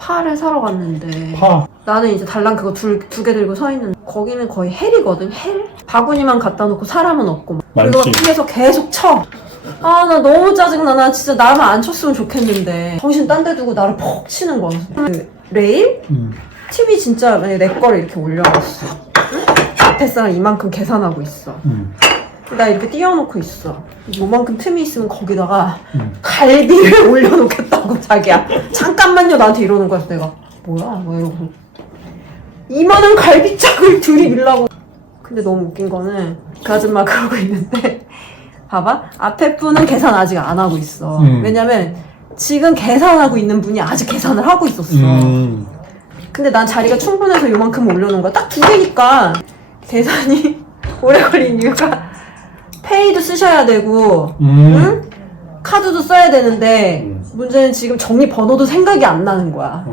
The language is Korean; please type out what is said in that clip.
파를 사러 갔는데 파. 나는 이제 달랑 그거 두 개 들고 서 있는 데 거기는 거의 헬이거든 헬? 바구니만 갖다 놓고 사람은 없고 그리고 많지. 뒤에서 계속 쳐. 아 나 너무 짜증나 나 진짜 나만 안 쳤으면 좋겠는데 정신 딴 데 두고 나를 퍽 치는 거야 그 레일? 음. TV 진짜 만약에 내 거를 이렇게 올려놨어 응? 앞에 사람 이만큼 계산하고 있어 음. 나 이렇게 띄워놓고 있어 요만큼 틈이 있으면 거기다가 음. 갈비를 올려놓겠다 고 자기야 잠깐만요 나한테 이러는 거야 내가 뭐야 뭐 이러고 이만한 갈비짝을 들이밀라고 근데 너무 웃긴 거는 그 아줌마 그러고 있는데 봐봐 앞에 분은 계산 아직 안 하고 있어 음. 왜냐면 지금 계산하고 있는 분이 아직 계산을 하고 있었어 음. 근데 난 자리가 충분해서 요만큼 올려놓은 거야 딱 두 개니까 계산이 오래 걸린 이유가 페이도 쓰셔야 되고 음. 응? 카드도 써야 되는데 음. 문제는 지금 정리 번호도 생각이 안 나는 거야.